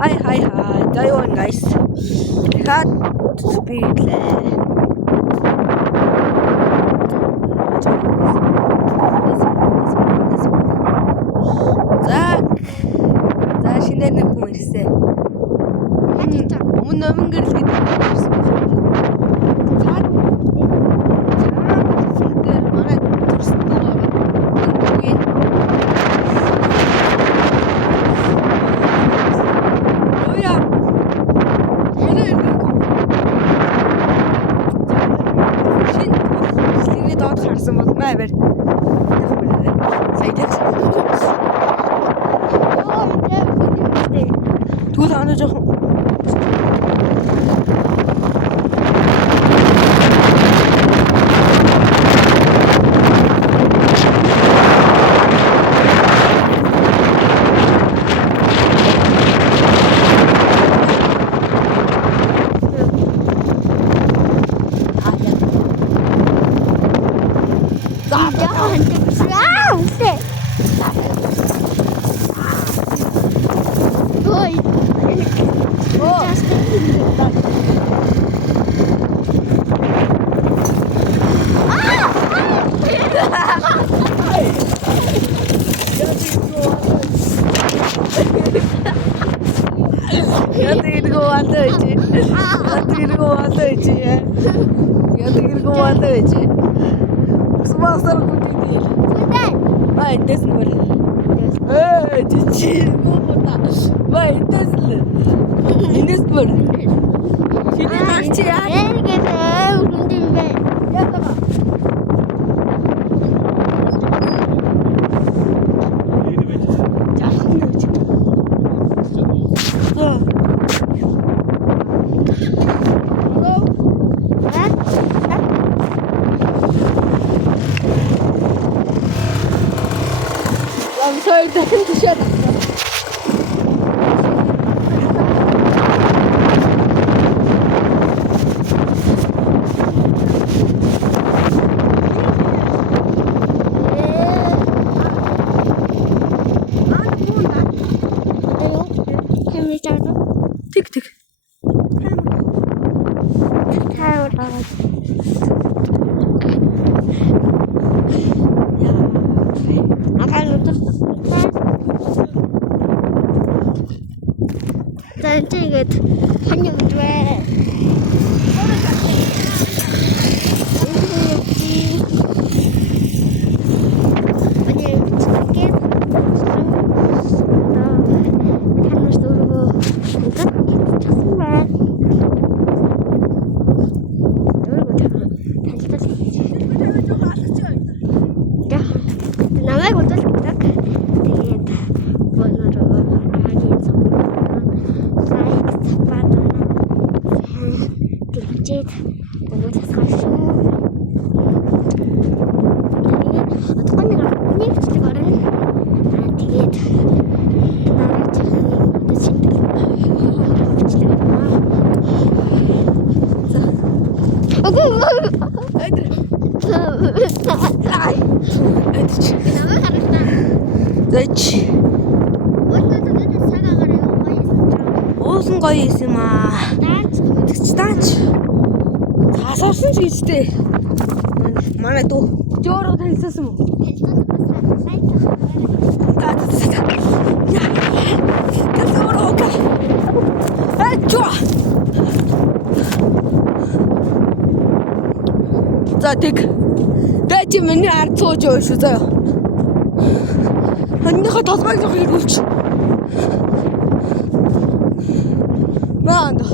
Hi. За юу вэ guys? Дахиад биелээ. За шинээр нэг хүн ирсэн. Өмнө өмнө гэрэл гэдэг ирсэн. Цаад дээр манай төрсөн байгаа. Байвар. Сайдах. Түл анаа жоохон. Jag tycker gå att öde. Så vad ska du gå till? Nej, det är snurr. Cici, 뭐보다. 왜 됐을? 인데스벌. 지금 막지야. 내게서 군대인데. 잠깐만. 서울대 힘드셔야 돼. 틱틱.这个很有追。그렇지. 무슨 거에 있으마. 나치. 다 샀은 지 있대. 만에 또 저러 다 있었으면. 야, 가서 오까. 아, 좋아. 자, 나 지금 맨날 알토죠, 주세요. 내가 다섯 마리 더 이루지. 나 안다.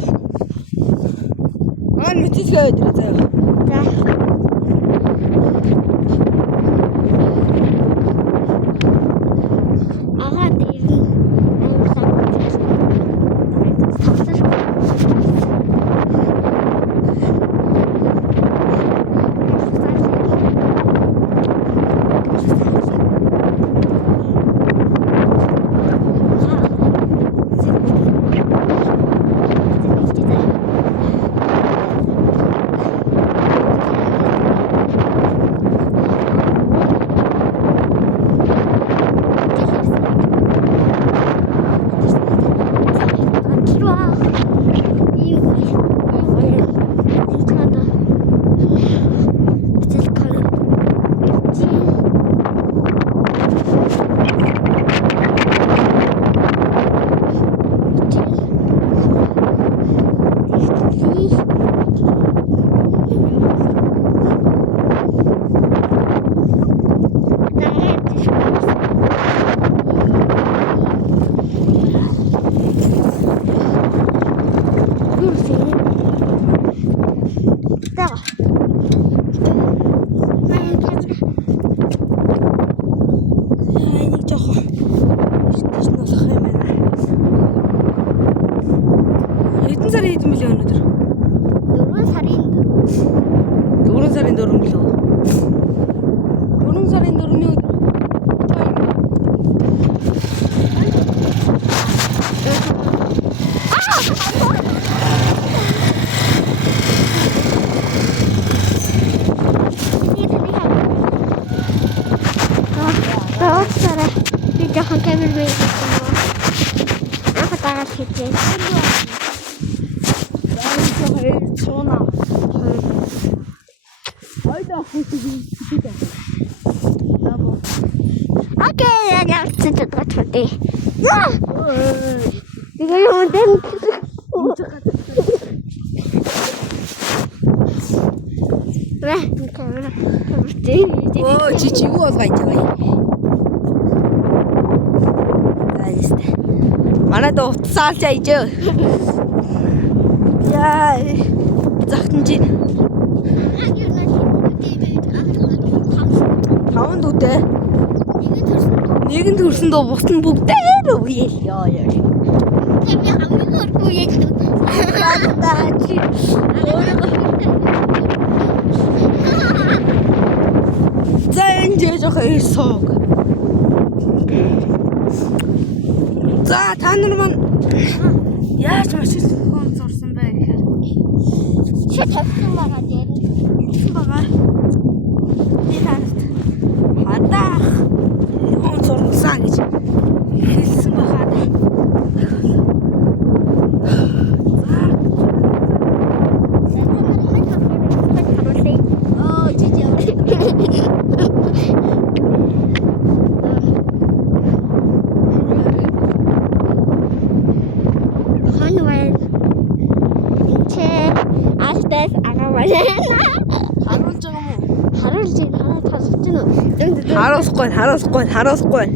난 밑에 가야 되잖아. сарын хэдэн билээ өнөөдөр? 4 сарын 4 сарын 4 билээ. 4 сарын 4-ний өдөр. Би жоохон камер байсан. Ахтаа хийчихээ. Цона. Ойда хүсэж. Окей, я цэцэд гацвэтэй. Тэгээ юм дэм. Камера. Оо, чи юу болгож байгаа юм? Манайд утсаалж айжээ. Яа. Захтан чи. Таван дүүтэй. Нэгэн төрсөн дөө бус нь бүгдээр үеэл ёо ёо. Би хамгийн өргөө яг Яа чи. Зэн жижиг ирсог. За та нар маань яаж машин зурсан бэ гэхээр чи тавьсан байгаа дээр. хэлсэн байгаа. Би танарт хатаах юм зурсан гэж хэлсэн байгаа да. Оо жижиг. Харуулахгүй.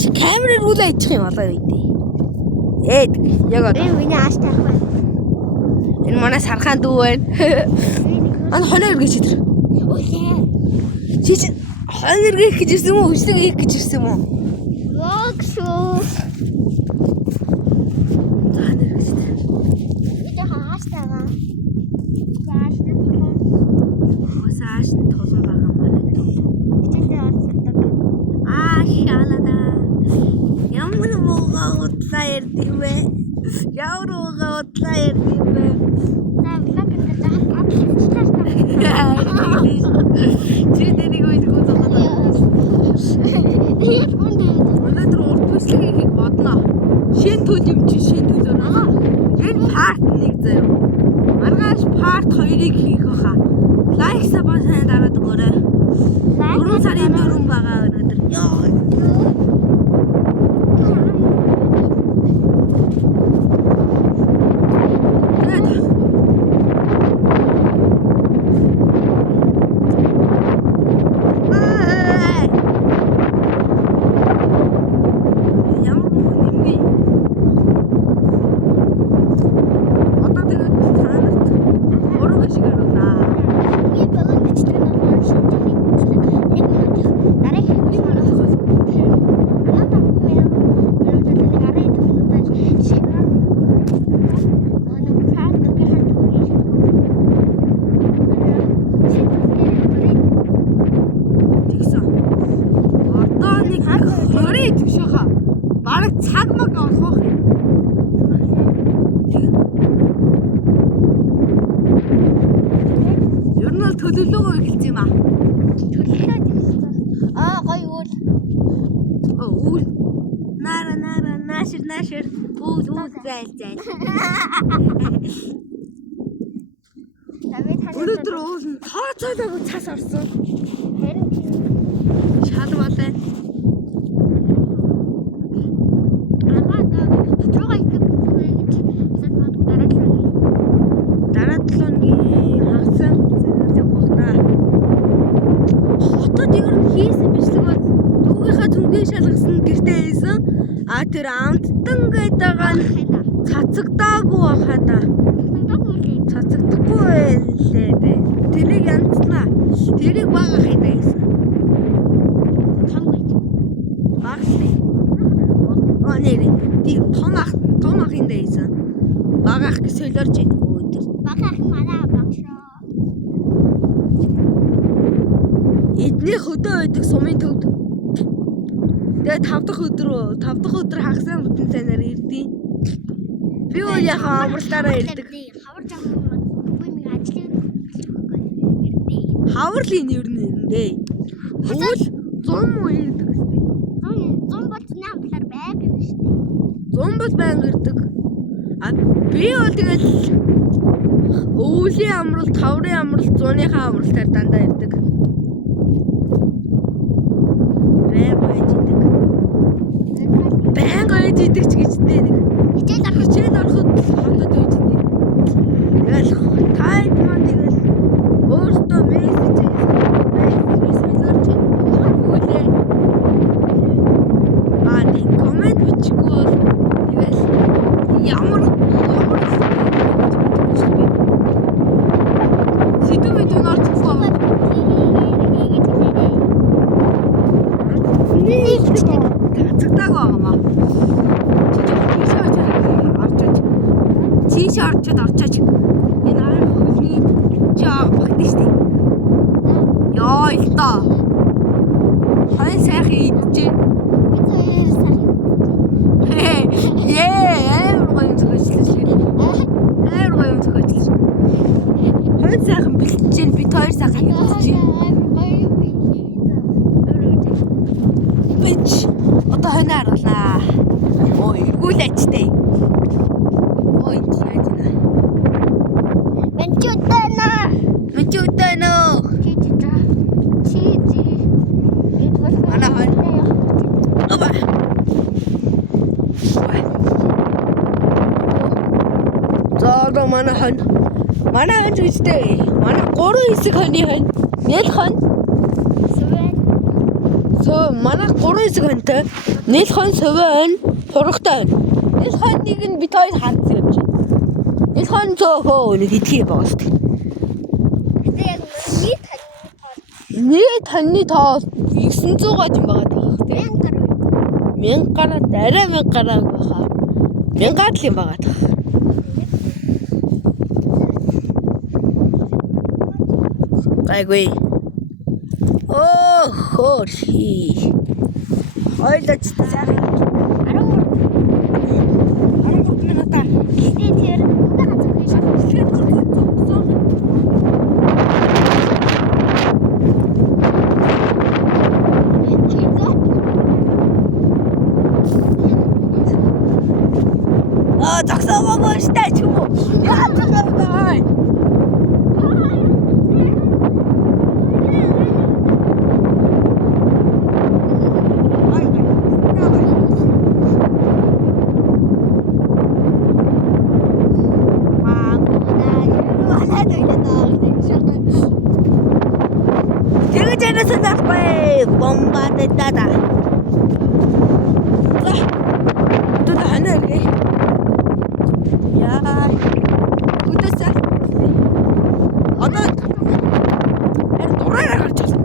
Чи камерыг үлээ идэх юм болоо үедээ. Яг одоо. Миний ааштай ах байна. Энэ манай сархан дүү байна. Ан хоноо эргэж читэр. Үгүй. Чи хоноо эргэх гэж ирсэн юм уу? Хүчлэг хийх гэж ирсэн юм уу? Воксоо. Хоноо эргэж читэр. Би жоохон ааштай байгаа. Усааш нь тулан байгаа юм байна. Хичээлээ онцлог. Шалада. Ямар муугаа утлаа ярдим бэ? Ямар муугаа утлаа ярдим бэ? Навлагнда жоохон апликчтай. Чи тэнийг үйдгүү зогсоод. Өнөөдөр урт бүслэг хийхийг бодно. Шин төл юм чи шин төл өнөө. Энэ парт 1 заяа. Маргааш парт 2-ыг хийх баха. Лайк сабаа сайн дараад өгөөрэй. 4 сарын 4 байгаа өнөөдөр. Йоо. Бараг цаг маг авах. Ер нь бол төлөвлөгөө эхэлсэн юм аа. Төлөвлөлөө гэсэн. Гоё үйл. Үйл. Нара наашир. Үйл зайл. Өнөөдөр уул нь тооцоолоогүй цаас орсон. Харин Шал болоо. Дараа 7 өдрийн хагасан явах та. Хотод ер нь хийсэн бичлэг бол дүүгийнхаа түнгийн шалгасан гэртээ хийсэн. Тэр амттан гээд байгаа нь цацагдаагүй баха да. Цацагдахгүй байлээ дээ. Тэрийг янзнаа. Тэрийг бага хийсэн. Багс. Нэр том ахын дэйсэн. Бага ах гэж солиорч байна өдөр. Бага ах манай багшаа. Эдний хөдөө байдаг сумын төвд. Тэгээ 5 дахь өдөр хагасны бүтэн цайнаар ирдээ. Би өөр яхаа амралтаараа ирдэг. Хавар жаа үгүй нэг ажлын ирдээ. Хаварлын ер нь ирэндээ. Тэгвэл 100 муу ирдэг үстэй. 100 бол зуны амралтаар байг юм шүү дээ. 100 бол байнга ирдэг. А би бол тэгэл өвлийн амралт, хаврын амралт, 100-ийнхаа амралтаар дандаа ирдэг. Байнга идэх ч гэжтэй нэг. Хичээл ороход хотод үйдтэй. Тэгэл тайд маань тэгэл өөртөө мессеж хийсэн. Нэг комент бичихгүй бол тэгэл ямар сэдвүүд унаарчихсан. Цагдаагүй байгаамаа. Тийш орчод энэ аяа хөлний жаа багтэн штий. Яа л та. Хайн сайхан идэж. Амар гоё зохиолч. Хайн сайхан бэлтэж чинь бид хоёр сайхан идэж чинь. Бич одоо хоноо аруулаа. Ой, эргүүлээчтэй. Ой, яаж нэ. Мэнчүтэнэ. Чiji. Манай хон. Оба. Зоо манай хон. Манай хон үстэй. Манай 3 хэсэг хоны хон. Нийл хон. Манай 3 хэсэг хонтой. Нийл хон сувэн, сурагтай хон. Нийл хоныг нь бид хоёр хандсан юм чинь. Нийл хон зөөхөө нэг идэх байгаа шүү дээ. Нийт хоньны тоо 900 гад юм байгаа даа тийм. 1000 гараа арай 1000 гараа байхаа. 1000 гад л юм байгаа даа. Гайгүй. Хөөе. Ойлоч сайхан. 13 минутаа. Тэр удаан зөвхөн Зогсоогоо штэ ч юм уу. Яа зогсоогоо. Бомба дата. Тут ханаа гээ. Яа. Үдээсээ. Одоо дураараа гарч ирсэн.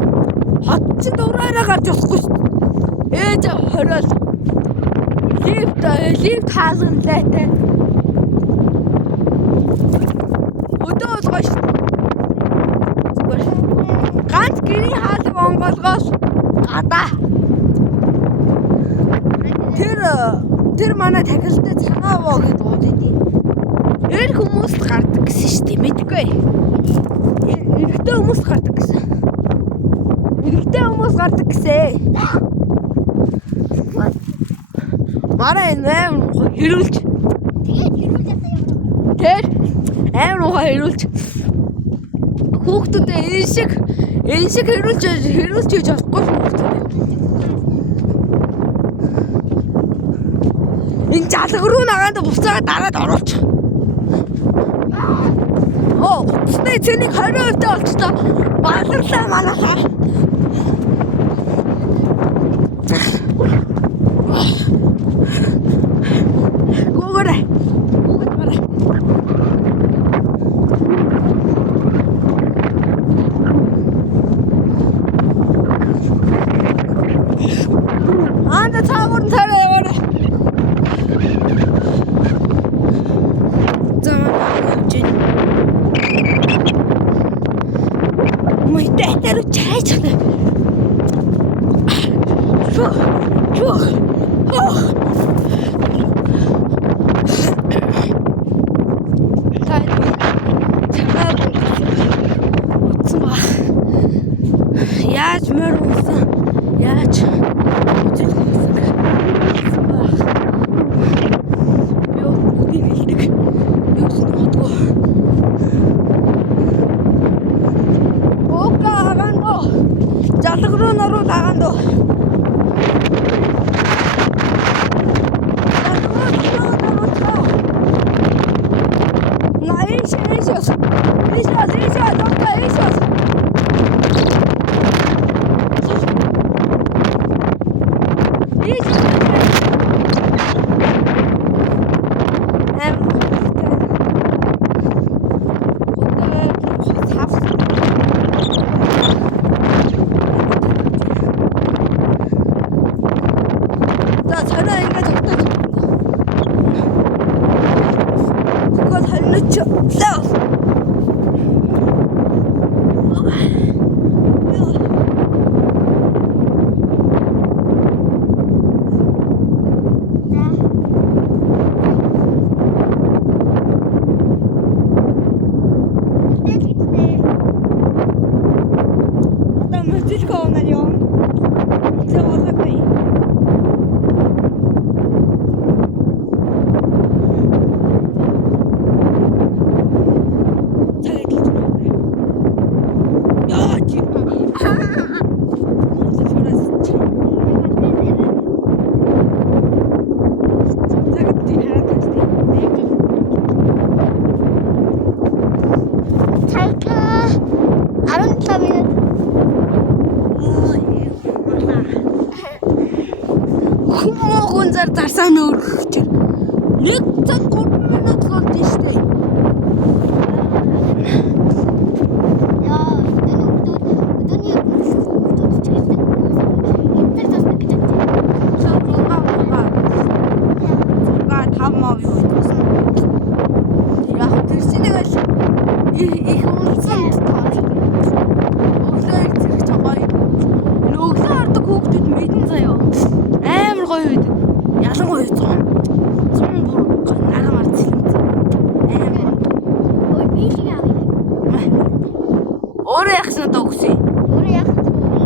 Хот чи дураараа гарч ирсэхгүй шүү. Ээж 20-ол. Лифт хаалганлаа те. Өдөө болгоо шүү. Ганц гэрийн хаалга онголгоос гадаа. Тэр манай тахилтай цагаавоо гэдэг ууд идэв. Эр хүмүүс гардаг гэсэн шүү дээ. Мэдгүй. Эрэгтэй хүмүүс гардаг гэсэн. Эрэгтэй хүмүүс гардаг гэсэн. Мараа энэ хэрүүлж. тэгээд хэрүүл ятаа юм. Тэр амар хэрүүлж. Хүүхдүүдээ энэ шиг хэрүүлж хийж болохгүй хүүхдүүд. Энэ жалга руу нагаад буцаагаа дараад оруулж. Усны цэнийг 20% олчлоо. Баларлаа малахаа. Гогорэ. Анда цаагур тараа яваарай. дээр чайж байна. Чоо. Яаж мөр унсан? Яаж үзэл унсан? Юу гинэлдэг. Юу сонотгоо. Ока агандо. Жалаг руу наруу агандо. Зарсан өргөж. 1 цаг 3 минут болж штэ. Өөрөө яах чинь одоо өгсөн. Өөрөө яах чинь тэгээд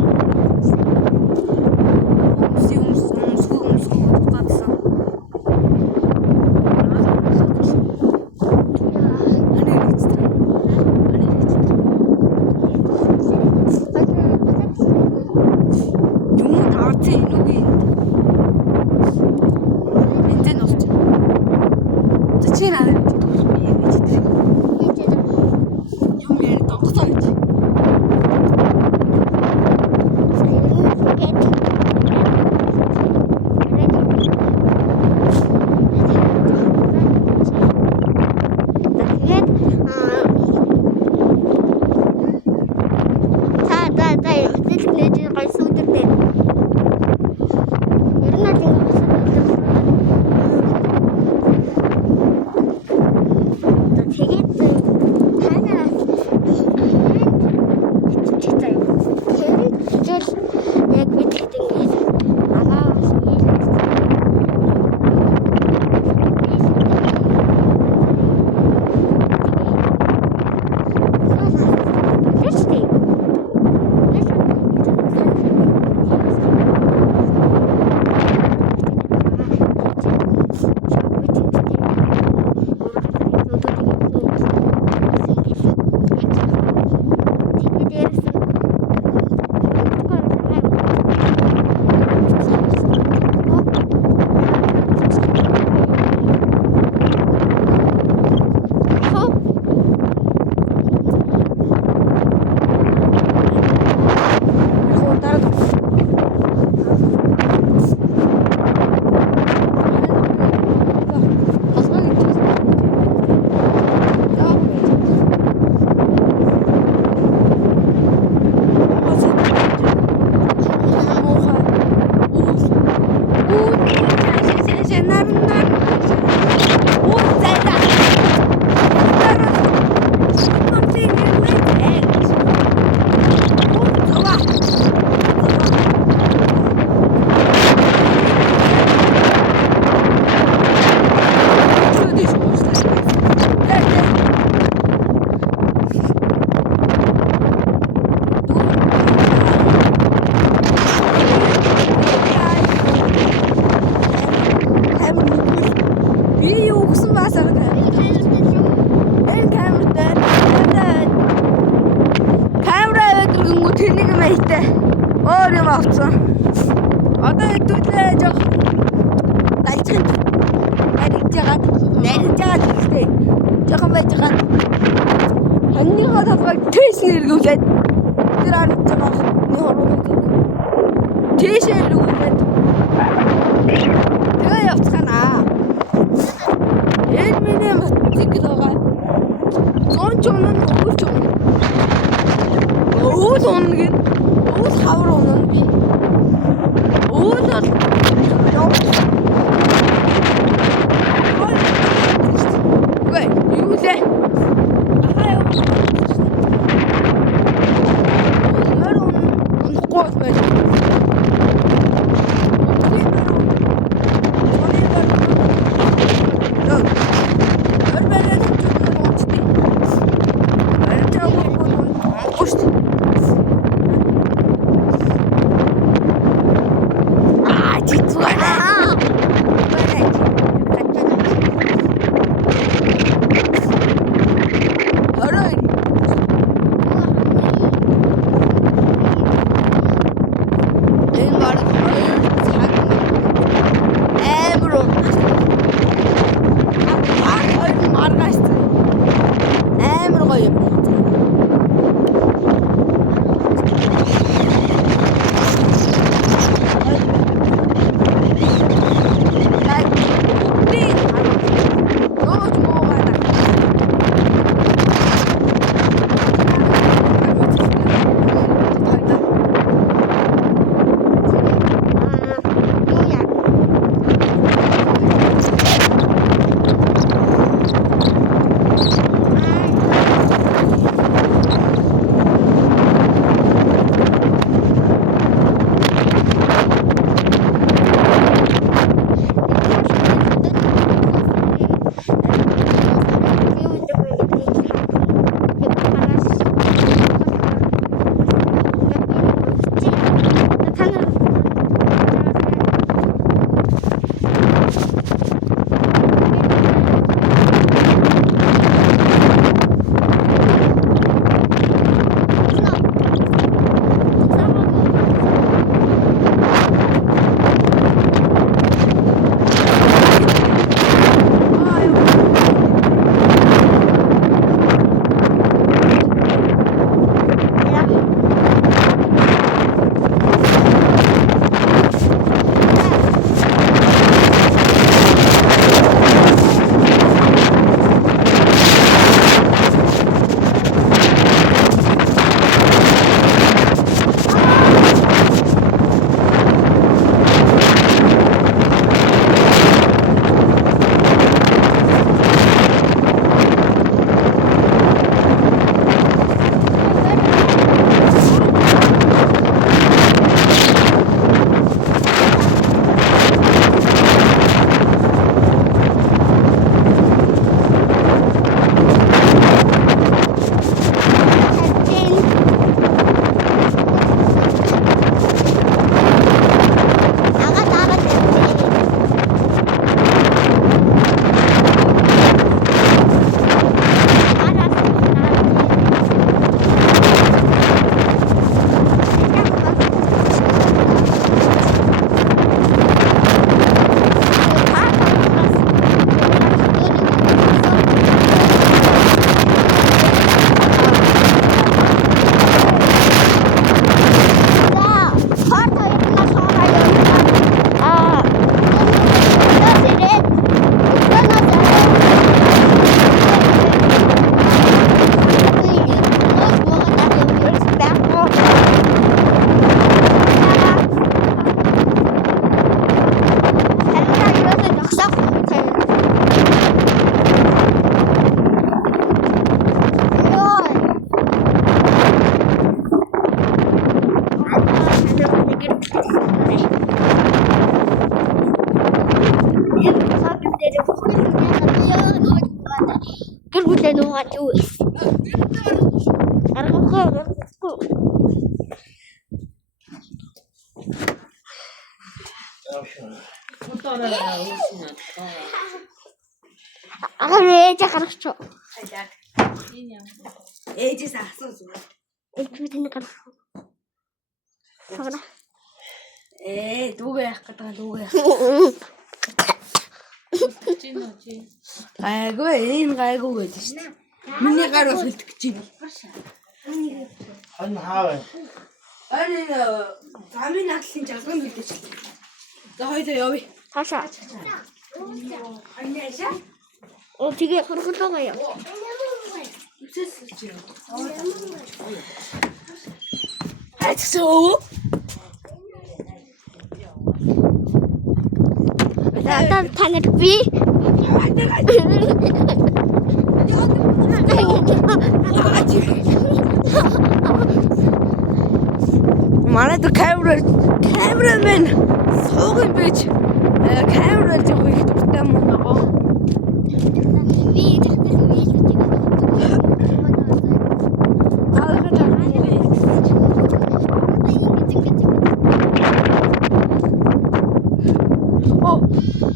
Өгсөн басаар энэ камертай камера өгөнгөө тэнийг мэйтэй өөр юм авцсан. Одоо хэдүүлээ жоох дайцхан нариж жагаад ихтэй жоохон байж жагаад ханьныхаа талбайг тэс нэргүүлээд тэр харж байгаа нэг хорвоо тэс нэргүүлээд тэгээ явцгаанаа. Энэ миний мотоцикл байгаа. Зонч унаа өвч унаа. Өвөл унаа гин. Өвөл хавар унаа би. Өвөл бол Ой, юу лээ? Ахаа юу? Мөр унахгүй байж. What is? Агаар ээж гаргач. Ээжээс асуусан зүг. Ээж таны гаргах. Сагна. Дүүгээ яах гэдэг нь дүүгээ. Гайгүй энэ гайгүй гэж шүү дээ. Миний гар бас хөлдөх гэж байна. Хан хаа. Арийн замын надлын жалган үлдэж байна. За хоёлоо явъя. Хаашаа. Аньяаша. Тэгээ хургуулгаа яа. Үсэсэлж яа. Хайцсоо. Надад таныг би Манайд камерамен сууган бич камера зөөх их дуртай юм аа. би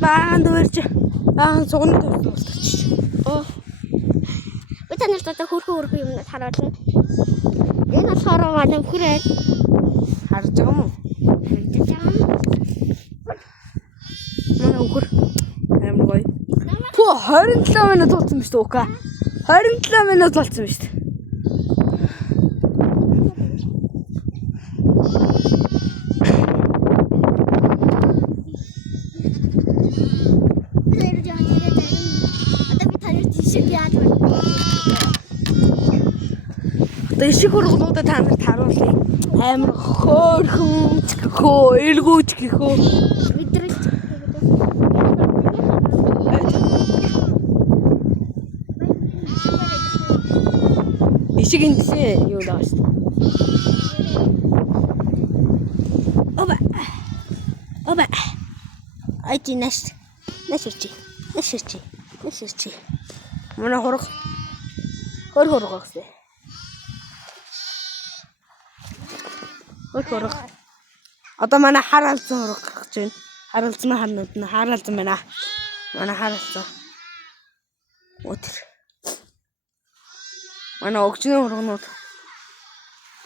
Баан дөрч. Баан сугнад устгач. таныг хөрхөө юм харуулна. Энэ болохоор манай хүрээ Харж байгаа юм уу? Манай өхөр амар гоё. Пу 27 минут болсон биз дээ Ука. 27 минут болсон биз дээ. Одоо ишиг хургуудаа та нарт харуулъя. Амар хөөрхөн хөө, элгүүч гэхөө. Ишиг энэ юу даа шүү. Оба. Айти нэш. Нэшэрчи. Манай хург. Хургагсэ. Хург. Одоо манай хараалцсан хург гарч байна. Хараалцсан харнууд нь хараалцсан байна. Манай хараалцсан. Өтер. Манай огчны хургнууд.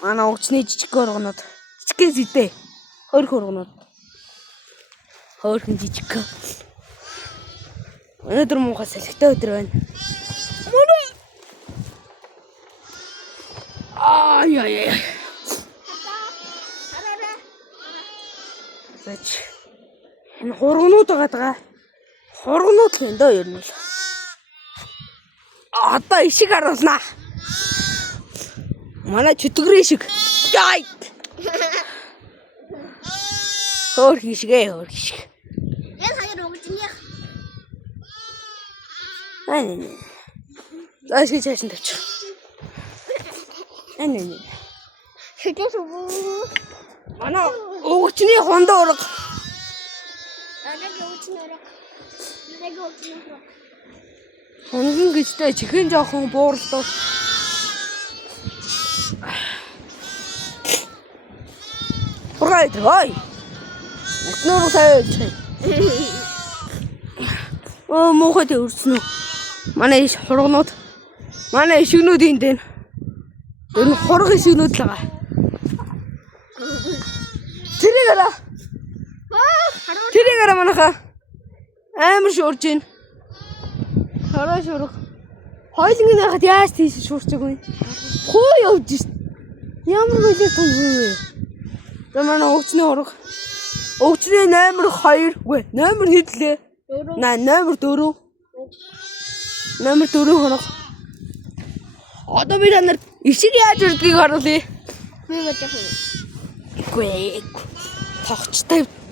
Манай огчны жижиг хургнууд. Жижигээс идэ. Хургнууд. Хөөрхөн жижиг. Өнөөдөр муухай салхитай өдөр байна. Ай. Энэ хургнууд байгаа. Хургнууд л энэ дөө ер нь л. Одоо ишиг харуулнаа. Манай чөтгөрийн шиг. Яй. Хөөх шиг. Энэ хоёр өгчнийх. Ай. Заашгүй чаашин тавьчих. Ай. Хэдээс үү? Манай өгчний хондоо ураг. Хонгон гэжтэй чихэн жоохон бууралдав. Бургай ой. Нөр саяж. Муухай төрсөн үү? Манай иш хургнууд. Манай ишгнүүд энд байна. Энэ хург ишгнүүд л байгаа. Тэрэгээрээ манайхаа амар шуурж байна. Хараа шуурх. Хойлонгийн хахад яаж тийш шуурч байгаа юм? Хөө явж шít. Ямар байлээ том хөө. За манай өгчний хург. Өгчний номер 2. Үгүй, номер хэдлээ. Номер 4. Номер 4 хург. Одоо би та нарт ишиг яаж үрдгийг харуулъя. Би бодох юм. Үгүй.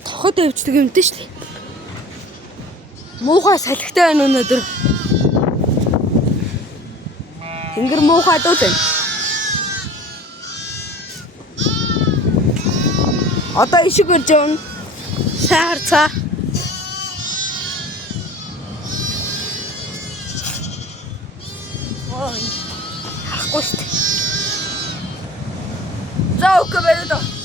Тоход тавьчихдаг юм дээ шүү дээ. Муухай салхитай байна өнөөдөр. Тэнгэр муухай дуу тань. Одоо ишиг барьж явна. Саарцаа. Ой. Харахгүй шүү дээ. Зоок бэрдэ.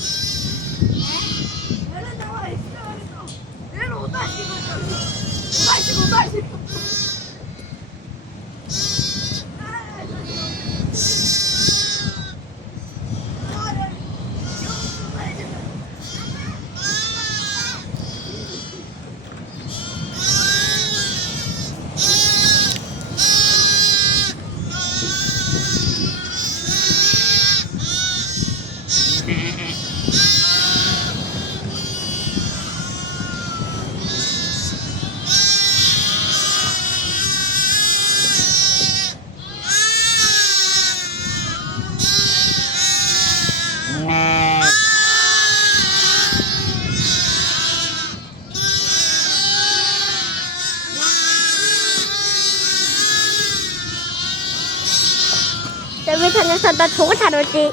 За би танаас одоо тугал харуулъя.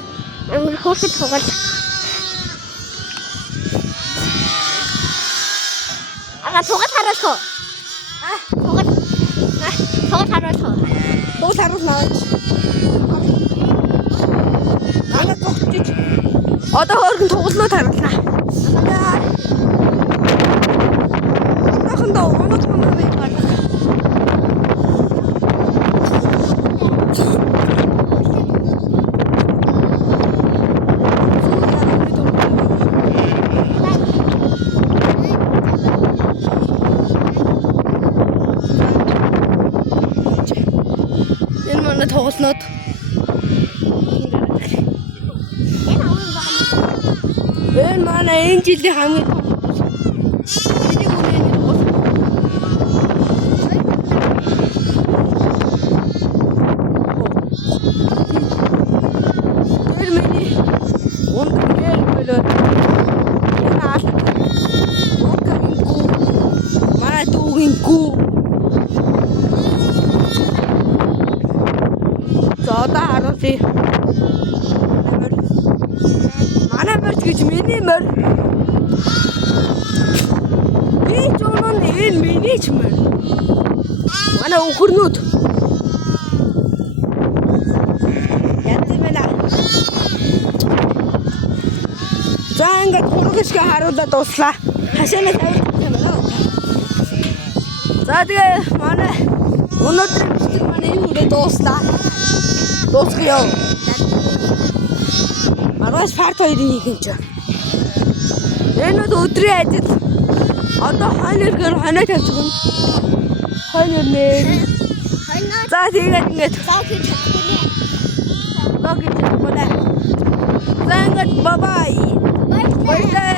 Амар хөөрхөн тугал. Тугал харуулах. Тугал. Тугал харуулах. Тугал харуулнаа. Ана тогтчих. Одоо хөөрхөн тугалнууд харуулнаа. Одоохондоо унах юм байна. Энэ манай тоглолнууд энэ манай энэ жилийн хамгийн одоо харуулъя. Манай морь гэж миний морь. Би жонон энэ миний ч морь. Манай өхөрнүүд. Яд юм байна. За ингээд хургашка харуулаад дуслаа. Хашаанаа тавьчих юм байна. За тэгээ манай өнөөдөр манай энэ хүрээ дууслаа. Дуусгая. Маргааш парт 2-ын хийх юм чи. Энэ өдрийн ажил. Одоо хойноор хоноо тавьчих юм. Хойноор нэр. За тэгээд ингээд логик чадахгүй нэ. За ингээд бабай. Баярлалаа.